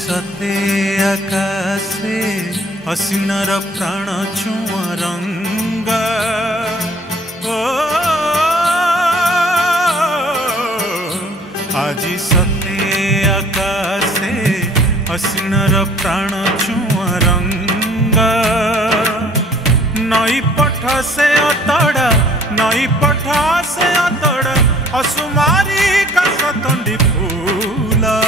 सते आकाशे असिनार प्राण छुआ रंग ओ आज सते आकाशे असिनार प्राण छुआ रंग नई पठ से अतड़ा नई पठ से अतड़ा असुमारी का सतंडी फूला।